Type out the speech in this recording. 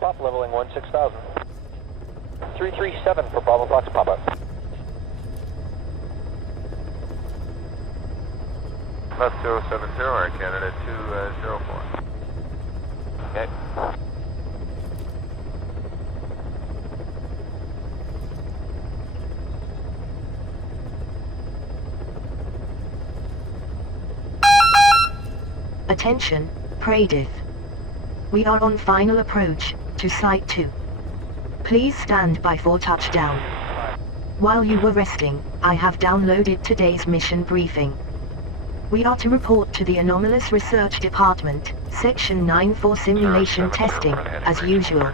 pop, leveling 16,000. 337 for Bravo Fox pop up. Left 070, Air Canada 204. Okay. Attention, Praedyth. We are on final approach to Site 2. Please stand by for touchdown. While you were resting, I have downloaded today's mission briefing. We are to report to the Anomalous Research Department, Section 9 for simulation testing, as usual.